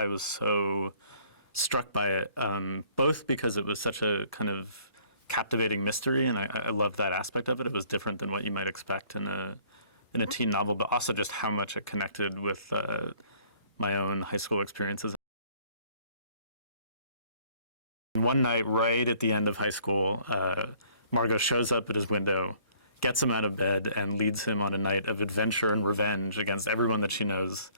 I was so struck by it, both because it was such a kind of captivating mystery, and I loved that aspect of it. It was different than what you might expect in a teen novel, but also just how much it connected with my own high school experiences. One night, right at the end of high school, Margot shows up at his window, gets him out of bed, and leads him on a night of adventure and revenge against everyone that she knows.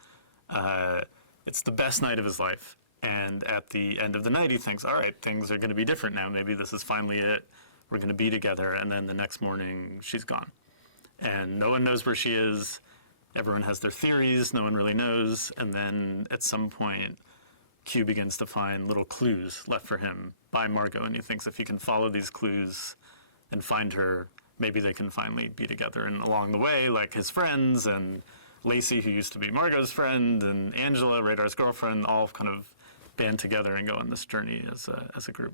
It's the best night of his life. And at the end of the night, he thinks, all right, things are going to be different now. Maybe this is finally it. We're going to be together. And then the next morning, she's gone. And no one knows where she is. Everyone has their theories. No one really knows. And then at some point, Q begins to find little clues left for him by Margot. And he thinks if he can follow these clues and find her, maybe they can finally be together. And along the way, like his friends and Lacey, who used to be Margot's friend, and Angela, Radar's girlfriend, all kind of band together and go on this journey as a group.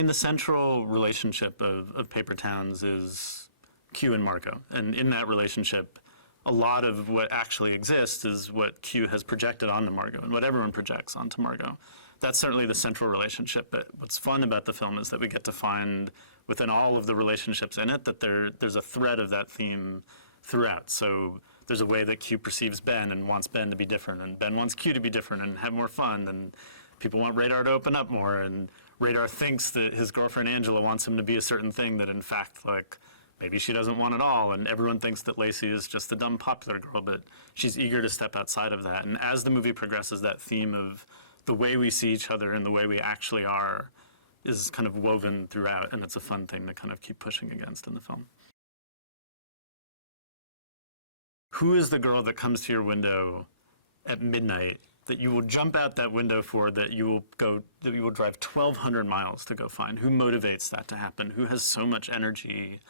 In the central relationship of Paper Towns is Q and Margot. And in that relationship, a lot of what actually exists is what Q has projected onto Margot and what everyone projects onto Margot. That's certainly the central relationship. But what's fun about the film is that we get to find within all of the relationships in it that there's a thread of that theme throughout. So there's a way that Q perceives Ben and wants Ben to be different, and Ben wants Q to be different and have more fun, and people want Radar to open up more, and Radar thinks that his girlfriend Angela wants him to be a certain thing that in fact, like, maybe she doesn't want at all, and everyone thinks that Lacey is just the dumb popular girl, but she's eager to step outside of that. And as the movie progresses, that theme of the way we see each other and the way we actually are is kind of woven throughout, and it's a fun thing to kind of keep pushing against in the film. Who is the girl that comes to your window at midnight that you will jump out that window for, that you will drive 1,200 miles to go find? Who motivates that to happen? Who has so much energy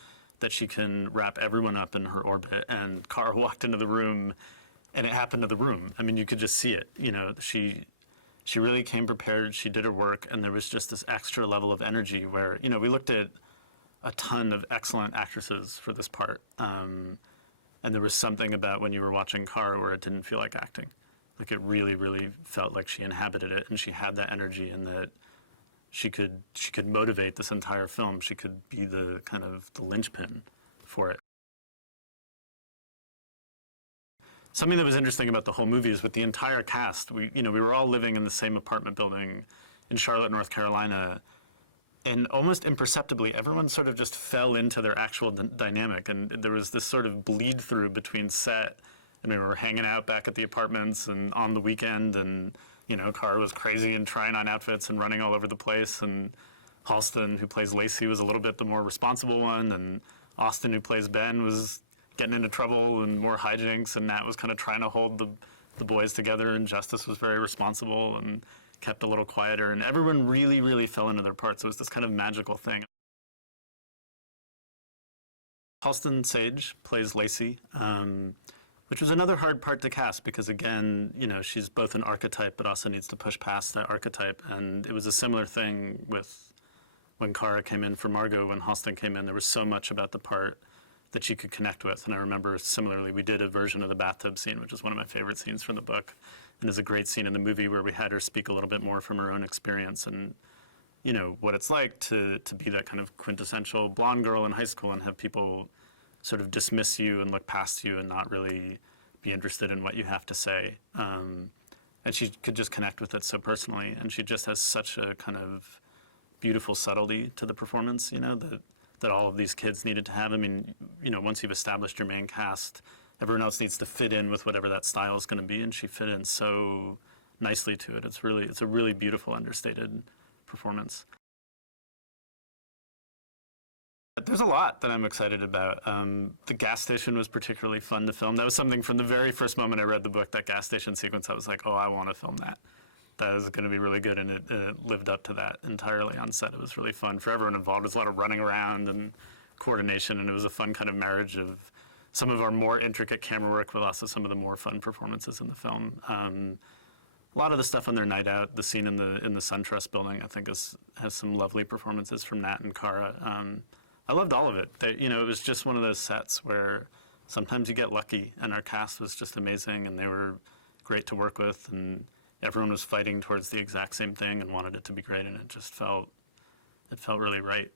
that she can wrap everyone up in her orbit? And Kara walked into the room, and it happened to the room. I mean, you could just see it. You know, she really came prepared. She did her work, and there was just this extra level of energy where, you know, we looked at a ton of excellent actresses for this part. And there was something about when you were watching Kara where it didn't feel like acting. Like it really, really felt like she inhabited it, and she had that energy, and that she could motivate this entire film. She could be the kind of the linchpin for it. Something that was interesting about the whole movie is with the entire cast, we were all living in the same apartment building in Charlotte, North Carolina, and almost imperceptibly, everyone sort of just fell into their actual dynamic, and there was this sort of bleed through between set, and we were hanging out back at the apartments and on the weekend, and you know, Kara was crazy and trying on outfits and running all over the place, and Halston, who plays Lacey, was a little bit the more responsible one, and Austin, who plays Ben, was getting into trouble and more hijinks, and Nat was kind of trying to hold the boys together, and Justice was very responsible and kept a little quieter, and everyone really, really fell into their parts. It was this kind of magical thing. Halston Sage plays Lacey, which was another hard part to cast because, again, you know, she's both an archetype but also needs to push past that archetype. And it was a similar thing with when Kara came in for Margot. When Halston came in, there was so much about the part that she could connect with. And I remember similarly, we did a version of the bathtub scene, which is one of my favorite scenes from the book, and is a great scene in the movie where we had her speak a little bit more from her own experience and, you know, what it's like to be that kind of quintessential blonde girl in high school and have people sort of dismiss you and look past you and not really be interested in what you have to say. And she could just connect with it so personally, and she just has such a kind of beautiful subtlety to the performance, you know, that all of these kids needed to have. I mean, you know, once you've established your main cast, everyone else needs to fit in with whatever that style is going to be, and she fit in so nicely to it. It's a really beautiful, understated performance. There's a lot that I'm excited about. The gas station was particularly fun to film. That was something from the very first moment I read the book, that gas station sequence, I was like, oh, I want to film that. That is going to be really good, and it lived up to that entirely on set. It was really fun for everyone involved. There was a lot of running around and coordination, and it was a fun kind of marriage of some of our more intricate camera work with also some of the more fun performances in the film. A lot of the stuff on their night out, the scene in the SunTrust building, I think has some lovely performances from Nat and Kara. I loved all of it. You know, it was just one of those sets where sometimes you get lucky, and our cast was just amazing, and they were great to work with, and everyone was fighting towards the exact same thing and wanted it to be great, and it felt really right.